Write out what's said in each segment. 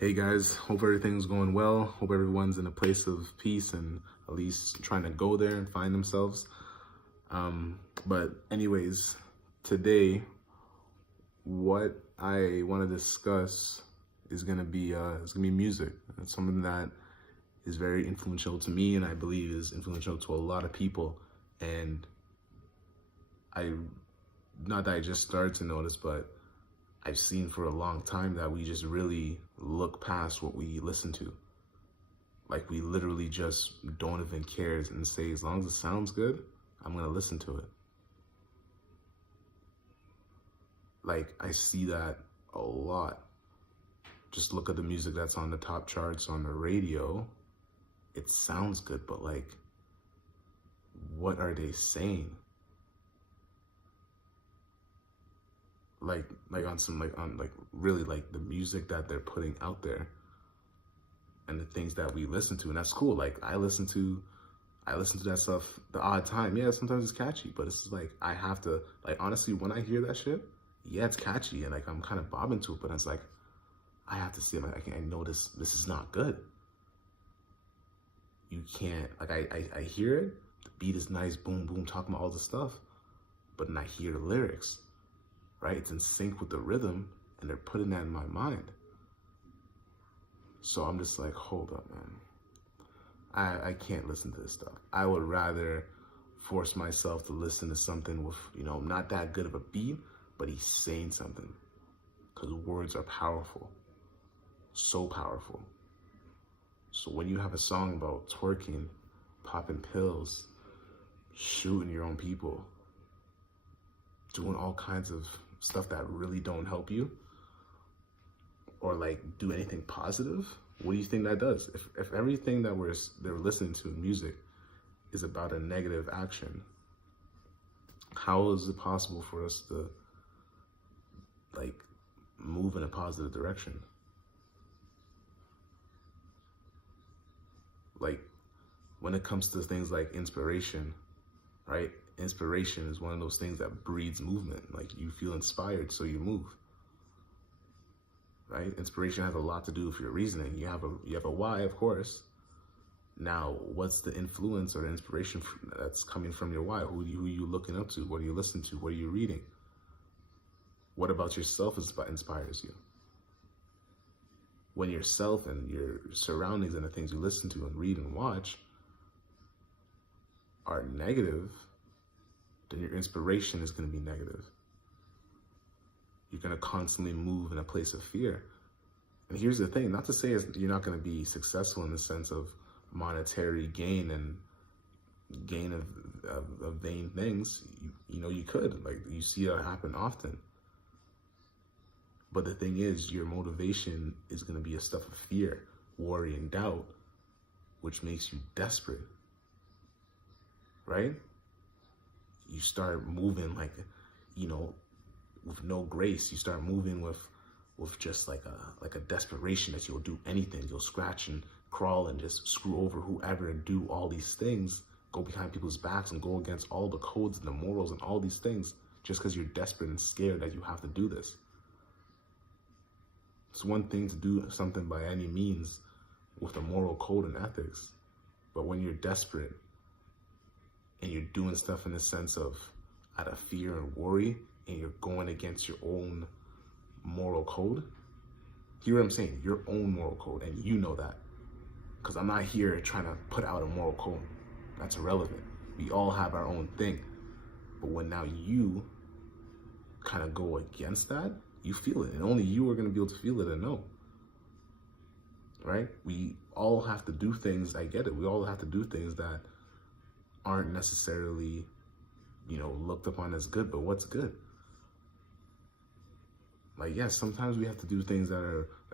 Hey guys, hope everything's going well. Hope everyone's in a place of peace and at least trying to go there and find themselves. But anyways, today, what I want to discuss is gonna be music. It's something that is very influential to me, and I believe is influential to a lot of people. And I, not that I just started to notice, but I've seen for a long time that we just really look past what we listen to. Like we literally just don't even care and say, as long as it sounds good, I'm gonna listen to it. Like I see that a lot. Just look at the music that's on the top charts on the radio. It sounds good, but like, what are they saying? Like on some like really like the music that they're putting out there and the things that we listen to, and that's cool. Like I listen to that stuff the odd time. Yeah, sometimes it's catchy, but it's like I have to, like, honestly, when I hear that shit, yeah, it's catchy and like I'm kind of bobbing to it, but it's like I have to see, like, I know this is not good. You can't, like, I hear it, the beat is nice, boom boom, talking about all the stuff, but then I hear the lyrics, right? It's in sync with the rhythm, and they're putting that in my mind. So I'm just like, hold up, man. I can't listen to this stuff. I would rather force myself to listen to something with, not that good of a beat, but he's saying something. Because words are powerful. So powerful. So when you have a song about twerking, popping pills, shooting your own people, doing all kinds of stuff that really don't help you, or like do anything positive, what do you think that does? If everything that they're listening to in music is about a negative action, how is it possible for us to like move in a positive direction? Like when it comes to things like inspiration, right? Inspiration is one of those things that breeds movement. Like you feel inspired, so you move. Right? Inspiration has a lot to do with your reasoning. You have a why, of course. Now, what's the influence or the inspiration that's coming from your why? Who are you looking up to? What are you listening to? What are you reading? What about yourself inspires you? When yourself and your surroundings and the things you listen to and read and watch are negative, then your inspiration is going to be negative. You're going to constantly move in a place of fear. And here's the thing, not to say you're not going to be successful in the sense of monetary gain and gain of vain things. You could, like, you see that happen often. But the thing is, your motivation is going to be a stuff of fear, worry, and doubt, which makes you desperate, right? You start moving like, with no grace. You start moving with just like a desperation that you'll do anything. You'll scratch and crawl and just screw over whoever and do all these things, go behind people's backs and go against all the codes and the morals and all these things just because you're desperate and scared that you have to do this. It's one thing to do something by any means with a moral code and ethics, but when you're desperate and you're doing stuff in the sense of out of fear and worry, and you're going against your own moral code, hear what I'm saying? Your own moral code, and you know that. Because I'm not here trying to put out a moral code. That's irrelevant. We all have our own thing. But when now you kind of go against that, you feel it. And only you are going to be able to feel it and know. Right? We all have to do things, I get it. We all have to do things that aren't necessarily, looked upon as good, but what's good? Like, yes, sometimes we have to do things that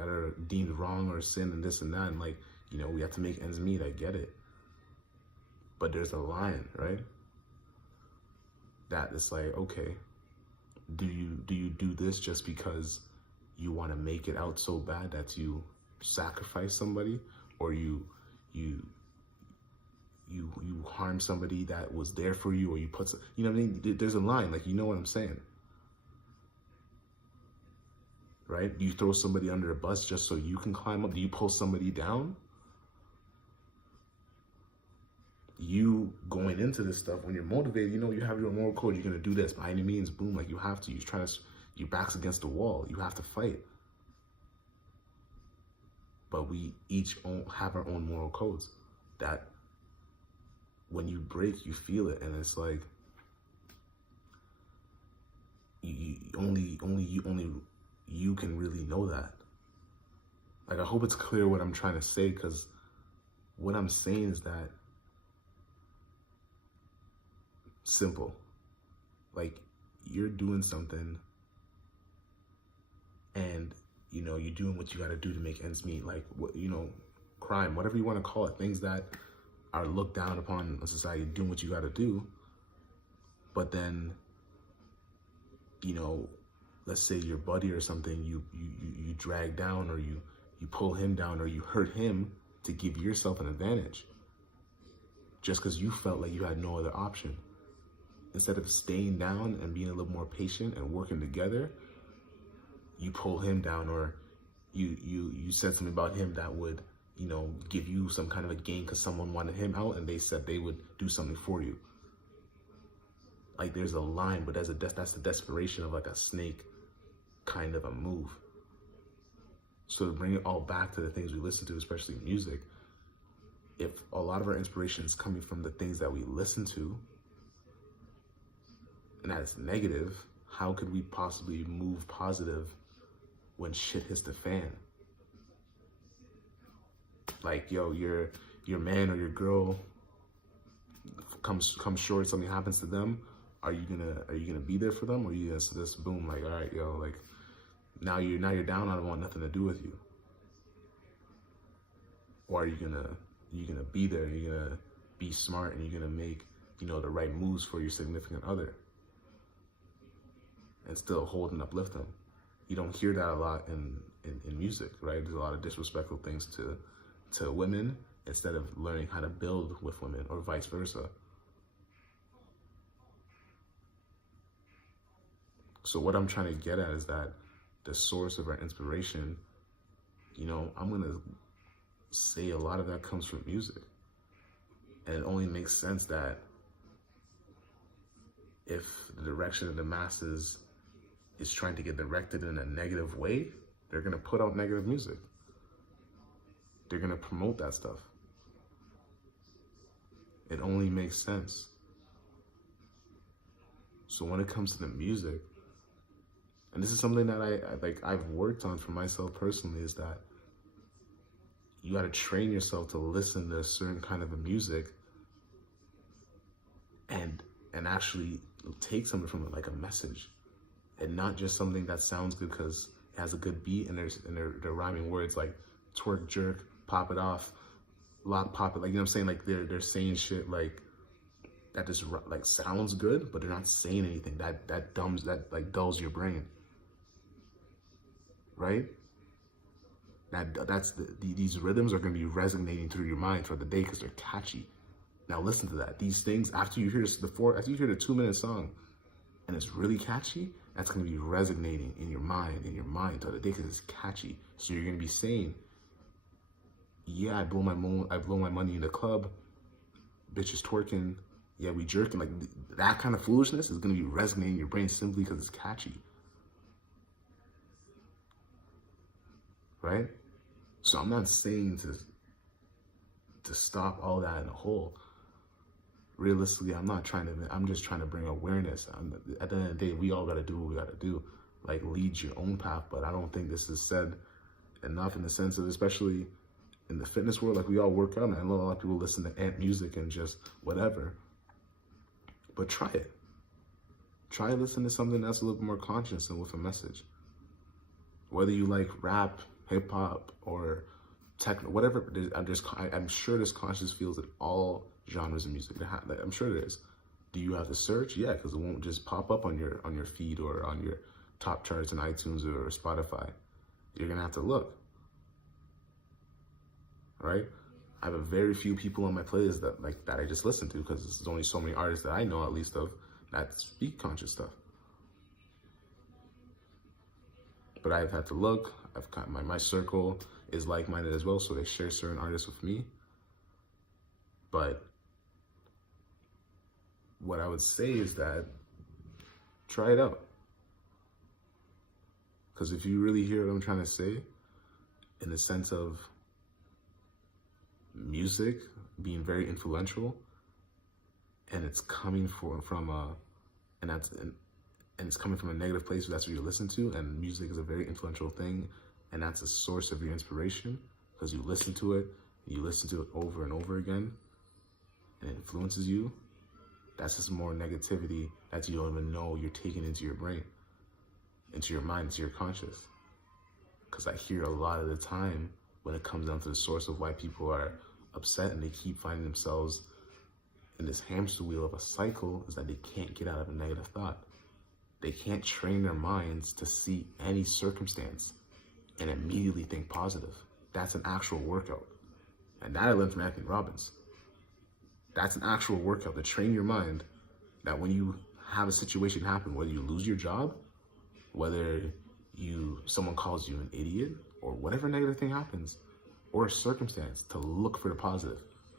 are deemed wrong or sin and this and that, and like, we have to make ends meet. I get it, but there's a line, right? That it's like, okay, do you do this just because you want to make it out so bad that you sacrifice somebody, or you harm somebody that was there for you, or you put, what I mean? There's a line, like, you know what I'm saying? right? Do you throw somebody under a bus just so you can climb up? Do you pull somebody down? You going into this stuff, when you're motivated, you know, you have your moral code. You're going to do this by any means, boom, like you have to. You're trying to, your back's against the wall. You have to fight. But we each have our own moral codes that when you break, you feel it. And it's like, only you can really know that. Like, I hope it's clear what I'm trying to say, because what I'm saying is that simple. Like, you're doing something and, you know, you're doing what you got to do to make ends meet. Like, what, you know, crime, whatever you want to call it, things that are looked down upon in society, doing what you got to do. But then, you know, let's say your buddy or something, you drag down, or you pull him down, or you hurt him to give yourself an advantage just because you felt like you had no other option. Instead of staying down and being a little more patient and working together, you pull him down, or you said something about him that would, you know, give you some kind of a gain because someone wanted him out and they said they would do something for you. Like, there's a line, but that's the desperation of like a snake kind of a move. So to bring it all back to the things we listen to, especially music, if a lot of our inspiration is coming from the things that we listen to, and that's negative, how could we possibly move positive when shit hits the fan? Like, yo, your man or your girl comes short, something happens to them. Are you gonna be there for them, or are you gonna just boom, like, all right, yo, like, now you're down, I don't want nothing to do with you? Or are you gonna be there, and you're gonna be smart, and you're gonna make, you know, the right moves for your significant other and still hold and uplift them? You don't hear that a lot in music, right? There's a lot of disrespectful things to women instead of learning how to build with women, or vice versa. So what I'm trying to get at is that the source of our inspiration, you know, I'm going to say a lot of that comes from music. And it only makes sense that if the direction of the masses is trying to get directed in a negative way, they're going to put out negative music. They're going to promote that stuff. It only makes sense. So when it comes to the music, and this is something that I've worked on for myself personally, is that you got to train yourself to listen to a certain kind of a music and actually take something from it, like a message, and not just something that sounds good because it has a good beat and they're rhyming words like twerk, jerk, pop it off, lock, pop it. Like, you know what I'm saying? Like, they're saying shit like that just like sounds good, but they're not saying anything that dulls your brain. Right? These rhythms are going to be resonating through your mind for the day because they're catchy. Now listen to that. These things, after you hear the 2-minute song and it's really catchy, that's going to be resonating in your mind throughout the day because it's catchy. So you're going to be saying, yeah, I blow my money in the club, bitches twerking, yeah, we jerking. Like, that kind of foolishness is going to be resonating in your brain simply because it's catchy. Right? So I'm not saying to stop all that in a hole. Realistically, I'm just trying to bring awareness. At the end of the day, we all got to do what we got to do. Like, lead your own path. But I don't think this is said enough in the sense of, especially in the fitness world, like, we all work out, and I know a lot of people listen to amp music and just whatever. But try it. Try to listen to something that's a little bit more conscious and with a message. Whether you like rap, hip hop, or techno, whatever. I'm sure there's conscious feels in all genres of music. I'm sure there is. Do you have to search? Yeah, because it won't just pop up on your feed or on your top charts in iTunes or Spotify. You're gonna have to look. Right? I have a very few people on my playlist that I just listen to because there's only so many artists that I know, at least, of that speak conscious stuff. but I've had to look. I've got my circle is like-minded as well, so they share certain artists with me. But what I would say is that try it out. Because if you really hear what I'm trying to say, in the sense of music being very influential, and it's coming it's coming from a negative place, so that's what you listen to, and music is a very influential thing, and that's a source of your inspiration, because you listen to it over and over again, and it influences you. That's just more negativity that you don't even know you're taking into your brain, into your mind, into your conscious. Because I hear a lot of the time when it comes down to the source of why people are upset and they keep finding themselves in this hamster wheel of a cycle, is that they can't get out of a negative thought. They can't train their minds to see any circumstance and immediately think positive. That's an actual workout. And that I learned from Anthony Robbins. That's an actual workout to train your mind that when you have a situation happen, whether you lose your job, whether someone calls you an idiot, or whatever negative thing happens, or a circumstance, to look for the positive.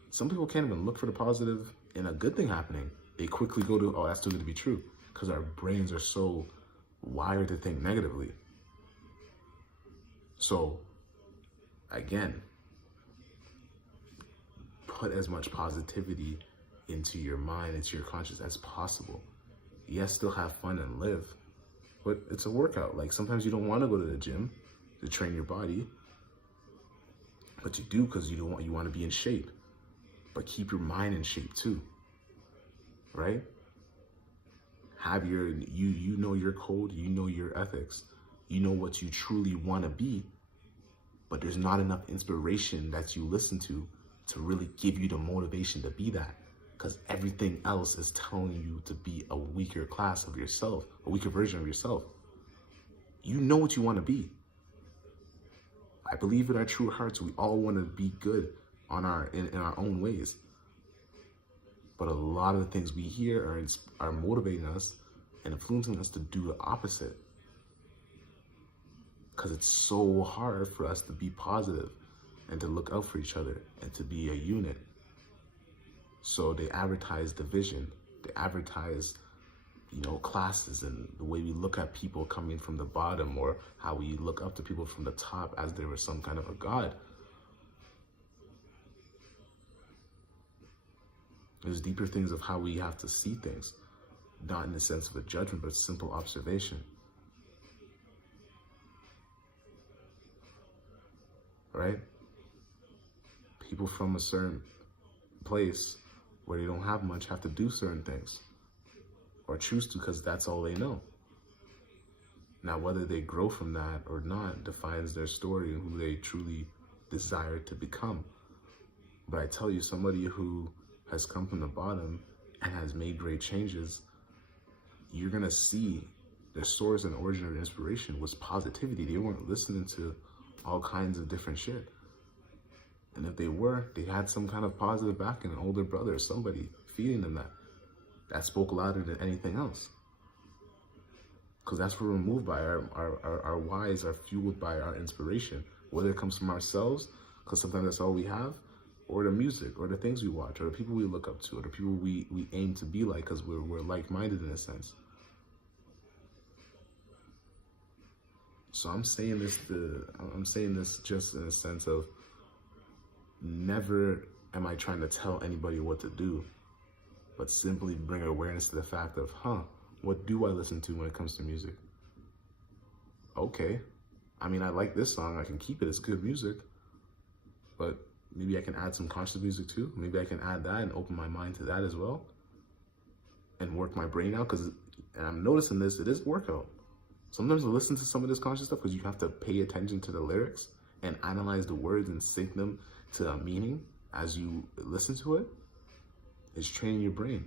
Some people can't even look for the positive in a good thing happening. They quickly go to, oh, that's too good to be true, because our brains are so wired to think negatively. So, again, put as much positivity into your mind, into your conscious as possible. Yes, still have fun and live, but it's a workout. Like, sometimes you don't want to go to the gym to train your body, but you do because you want to be in shape. But keep your mind in shape too, right? Have you know your code, you know your ethics, you know what you truly want to be, but there's not enough inspiration that you listen to really give you the motivation to be that, because everything else is telling you to be a weaker class of yourself, a weaker version of yourself. You know what you want to be. I believe in our true hearts, we all want to be good in our own ways. But a lot of the things we hear are motivating us and influencing us to do the opposite. Because it's so hard for us to be positive and to look out for each other and to be a unit. So they advertise division. They advertise, classes and the way we look at people coming from the bottom, or how we look up to people from the top as they were some kind of a god. There's deeper things of how we have to see things, not in the sense of a judgment, but simple observation. Right? People from a certain place where they don't have much have to do certain things, or choose to, because that's all they know. Now, whether they grow from that or not defines their story and who they truly desire to become. But I tell you, somebody who has come from the bottom and has made great changes, you're gonna see their source and origin of inspiration was positivity. They weren't listening to all kinds of different shit. And if they were, they had some kind of positive backing, an older brother, somebody feeding them that spoke louder than anything else. Because that's what we're moved by. Our whys are fueled by our inspiration, whether it comes from ourselves, because sometimes that's all we have, or the music, or the things we watch, or the people we look up to, or the people we aim to be like, because we're like-minded in a sense. So I'm saying this just in a sense of, never am I trying to tell anybody what to do, but simply bring awareness to the fact of, what do I listen to when it comes to music? Okay, I mean, I like this song, I can keep it, it's good music, but maybe I can add some conscious music too. Maybe I can add that and open my mind to that as well, and work my brain out, and I'm noticing this, it is workout. Sometimes I listen to some of this conscious stuff because you have to pay attention to the lyrics and analyze the words and sync them to a meaning as you listen to it. It's training your brain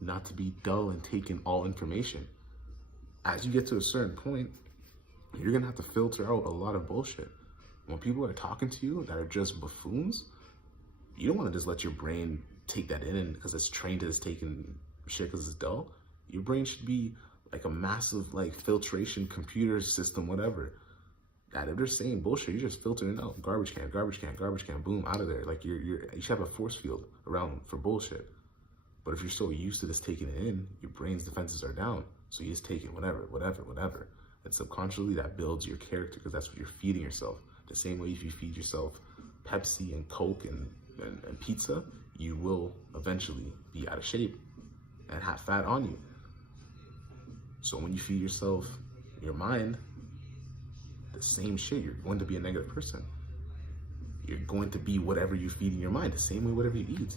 not to be dull and take in all information. As you get to a certain point, you're gonna have to filter out a lot of bullshit. When people are talking to you that are just buffoons, you don't want to just let your brain take that in because it's trained as taking shit because it's dull. Your brain should be like a massive filtration computer system, whatever, that if they're saying bullshit, you're just filtering it out. Garbage can, garbage can, garbage can, boom, out of there. Like you should have a force field around for bullshit. But if you're so used to just taking it in, your brain's defenses are down. So you just take it, whatever. And subconsciously that builds your character because that's what you're feeding yourself. The same way if you feed yourself Pepsi and Coke and pizza, you will eventually be out of shape and have fat on you. So when you feed yourself your mind, the same shit, you're going to be a negative person. You're going to be whatever you feed in your mind, the same way whatever you eat.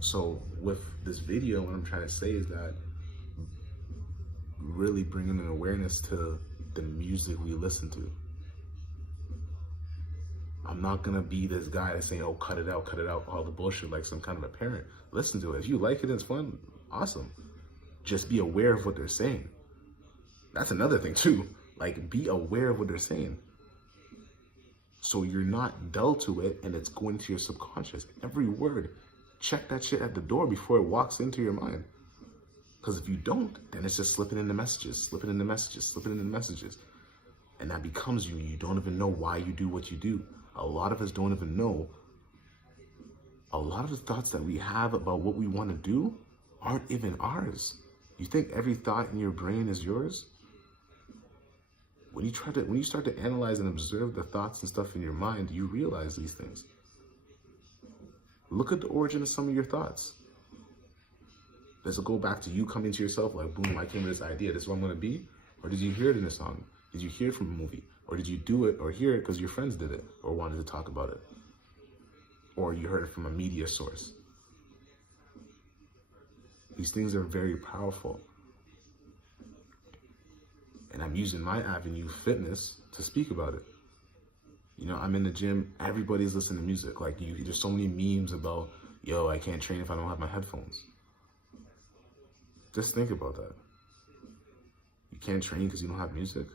So with this video, what I'm trying to say is that really bringing an awareness to the music we listen to. I'm not gonna be this guy that's saying, oh, cut it out, all the bullshit, like some kind of a parent. Listen to it. If you like it, it's fun, awesome. Just be aware of what they're saying. That's another thing too. Like, be aware of what they're saying. So you're not dull to it and it's going to your subconscious. Every word, check that shit at the door before it walks into your mind. Because if you don't, then it's just slipping into messages. And that becomes you. You don't even know why you do what you do. A lot of us don't even know. A lot of the thoughts that we have about what we want to do aren't even ours. You think every thought in your brain is yours? When you start to analyze and observe the thoughts and stuff in your mind, you realize these things. Look at the origin of some of your thoughts. Does it go back to you coming to yourself like, boom, I came with this idea, this is what I'm gonna be? Or did you hear it in a song? Did you hear it from a movie? Or did you do it or hear it because your friends did it or wanted to talk about it? Or you heard it from a media source? These things are very powerful. And I'm using my avenue, fitness, to speak about it. You know, I'm in the gym, everybody's listening to music. Like, there's so many memes about, yo, I can't train if I don't have my headphones. Just think about that. You can't train because you don't have music.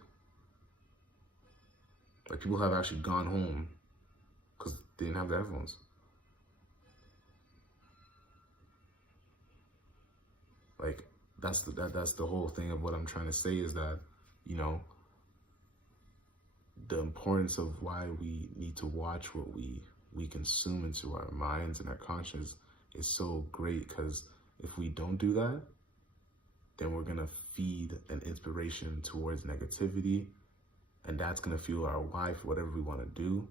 Like, people have actually gone home because they didn't have their headphones. Like, that's the whole thing of what I'm trying to say is that, you know, the importance of why we need to watch what we consume into our minds and our conscience is so great, because if we don't do that, then we're gonna feed an inspiration towards negativity, and that's gonna fuel our why for whatever we wanna do,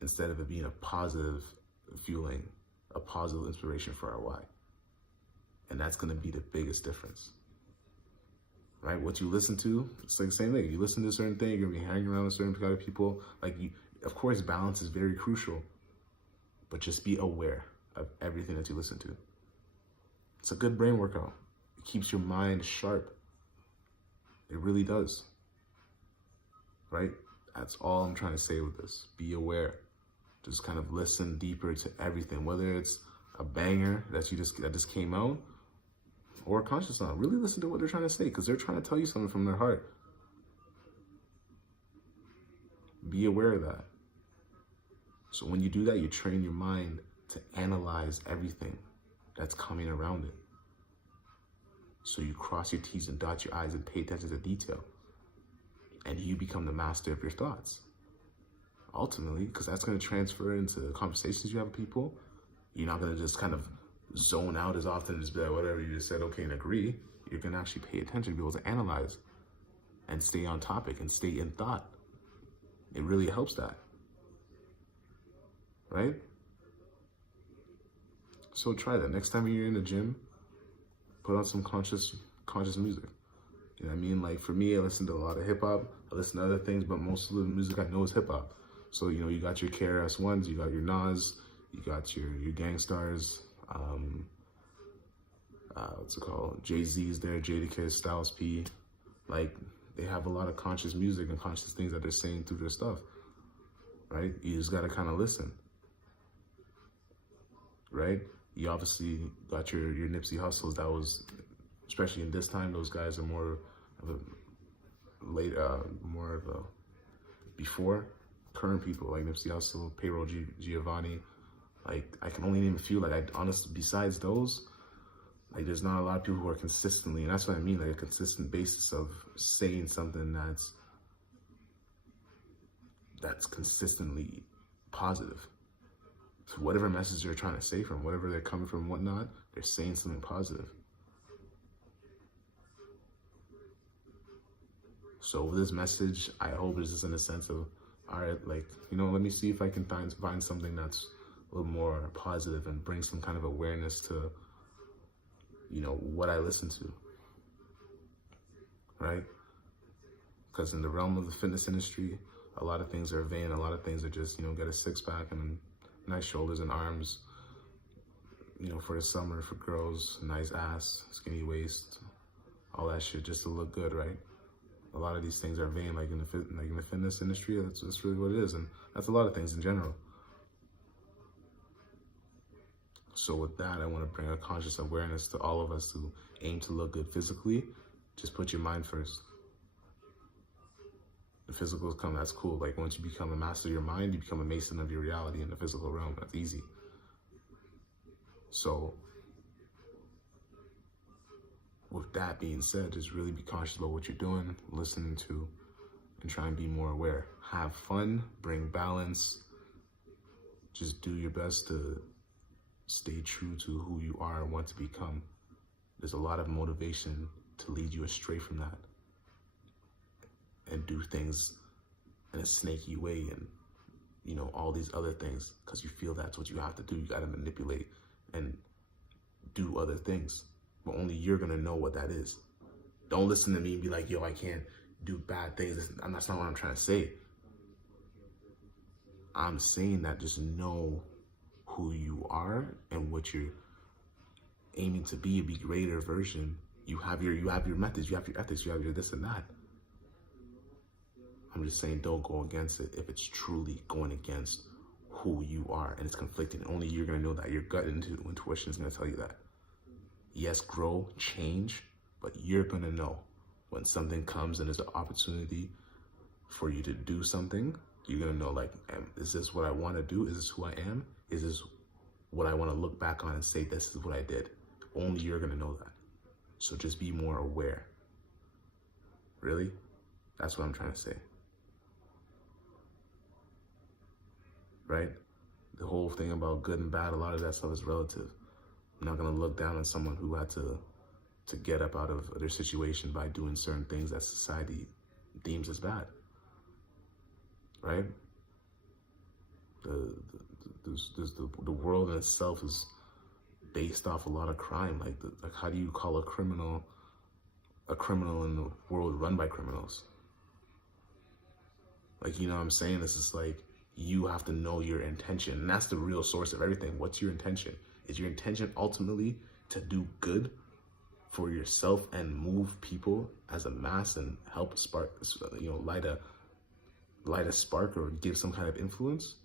instead of it being a positive fueling, a positive inspiration for our why. And that's gonna be the biggest difference. Right? What you listen to, it's like the same thing. You listen to a certain thing, you're gonna be hanging around with certain kind of people. Like, of course, balance is very crucial, but just be aware of everything that you listen to. It's a good brain workout. It keeps your mind sharp. It really does. Right? That's all I'm trying to say with this. Be aware. Just kind of listen deeper to everything, whether it's a banger that just came out, or a conscious song. Really listen to what they're trying to say, because they're trying to tell you something from their heart. Be aware of that. So when you do that, you train your mind to analyze everything that's coming around it. So you cross your T's and dot your I's and pay attention to detail. And you become the master of your thoughts. Ultimately, because that's going to transfer into the conversations you have with people. You're not going to just kind of zone out as often, just be like, whatever you just said, okay, and agree. You're going to actually pay attention, be able to analyze and stay on topic and stay in thought. It really helps that. Right? So try that. Next time you're in the gym, put on some conscious music. You know what I mean? Like, for me, I listen to a lot of hip hop. I listen to other things, but most of the music I know is hip hop. So, you know, you got your KRS-Ones, you got your Nas, you got your Gangstars, what's it called? Jay-Z's there, Jadakiss, Styles P. Like, they have a lot of conscious music and conscious things that they're saying through their stuff, right? You just gotta kind of listen, right? You obviously got your Nipsey Hussles. That was, especially in this time, those guys are more of a before current people like Nipsey Hussle, Payroll Giovanni. Like, I can only name a few. Like, I honestly, besides those, Like, there's not a lot of people who are consistently, and that's what I mean, like a consistent basis of saying something that's consistently positive. So whatever message they're trying to say from, whatever they're coming from, whatnot, they're saying something positive. So with this message, I hope it's just in a sense of, all right, like, you know, let me see if I can find something that's a little more positive and bring some kind of awareness to, you know, what I listen to, right? Because in the realm of the fitness industry, a lot of things are vain. A lot of things are just, you know, get a six pack and nice shoulders and arms, you know, for the summer, for girls, nice ass, skinny waist, all that shit just to look good, right? A lot of these things are vain, like in the fitness industry. That's really what it is, and that's a lot of things in general. So with that, I want to bring a conscious awareness to all of us to aim to look good physically. Just put your mind first. The physical come, that's cool. Like, once you become a master of your mind, you become a mason of your reality in the physical realm. That's easy. So with that being said, just really be conscious about what you're doing, listening to, and try and be more aware. Have fun, bring balance. Just do your best to stay true to who you are and want to become. There's a lot of motivation to lead you astray from that and do things in a snaky way and, you know, all these other things because you feel that's what you have to do. You got to manipulate and do other things, but only you're going to know what that is. Don't listen to me and be like, yo, I can't do bad things. That's not what I'm trying to say. I'm saying that just know who you are and what you're aiming to be greater version. You have your methods, you have your ethics, you have your this and that. I'm just saying, don't go against it if it's truly going against who you are and it's conflicting. Only you're going to know that. Your gut intuition is going to tell you that. Yes, grow, change, but you're going to know when something comes and there's an opportunity for you to do something. You're going to know, like, is this what I want to do? Is this who I am? Is this what I want to look back on and say, this is what I did? Only you're going to know that. So just be more aware. Really? That's what I'm trying to say. Right? The whole thing about good and bad, a lot of that stuff is relative. I'm not going to look down on someone who had to get up out of their situation by doing certain things that society deems as bad. Right? The world in itself is based off a lot of crime. Like how do you call a criminal in the world run by criminals? Like, you know what I'm saying? This is like, you have to know your intention. And that's the real source of everything. What's your intention? Is your intention ultimately to do good for yourself and move people as a mass and help spark, you know, light a spark or give some kind of influence?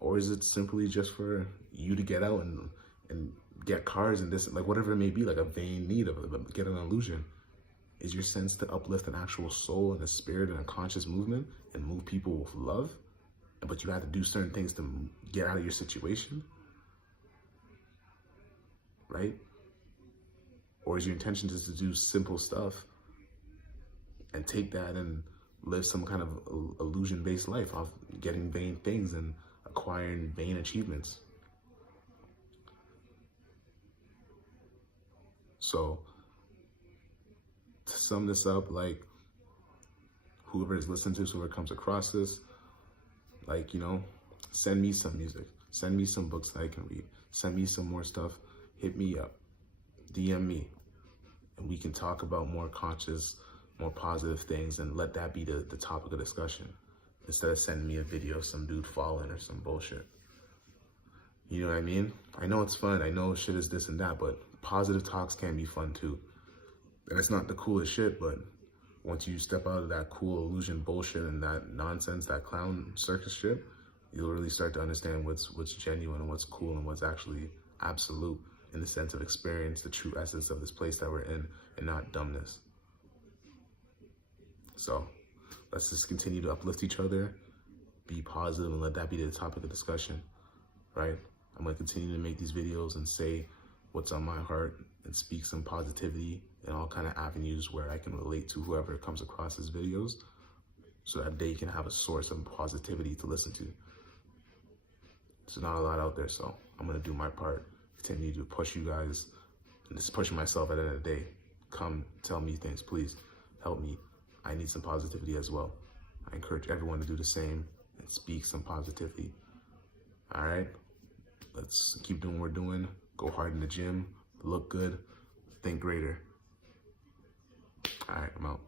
Or is it simply just for you to get out and get cars and this, like whatever it may be, like a vain need of get an illusion? Is your sense to uplift an actual soul and a spirit and a conscious movement and move people with love? But you have to do certain things to get out of your situation, right? Or is your intention just to do simple stuff and take that and live some kind of illusion-based life off getting vain things and acquiring vain achievements? So to sum this up, like, whoever is listening to this, whoever comes across this, like, you know, send me some music, send me some books that I can read, send me some more stuff, hit me up, DM me, and we can talk about more conscious, more positive things and let that be the topic of discussion instead of sending me a video of some dude falling or some bullshit. You know what I mean? I know it's fun. I know shit is this and that, but positive talks can be fun too. And it's not the coolest shit, but once you step out of that cool illusion bullshit and that nonsense, that clown circus shit, you'll really start to understand what's genuine and what's cool and what's actually absolute in the sense of experience, the true essence of this place that we're in, and not dumbness. So let's just continue to uplift each other, be positive, and let that be the topic of discussion, right? I'm going to continue to make these videos and say what's on my heart and speak some positivity in all kind of avenues where I can relate to whoever comes across his videos, so that they can have a source of positivity to listen to. There's not a lot out there, so I'm gonna do my part, continue to push you guys, and just pushing myself at the end of the day. Come tell me things, please help me. I need some positivity as well. I encourage everyone to do the same and speak some positivity. All right, let's keep doing what we're doing. Go hard in the gym, look good, think greater. All right, I'm out.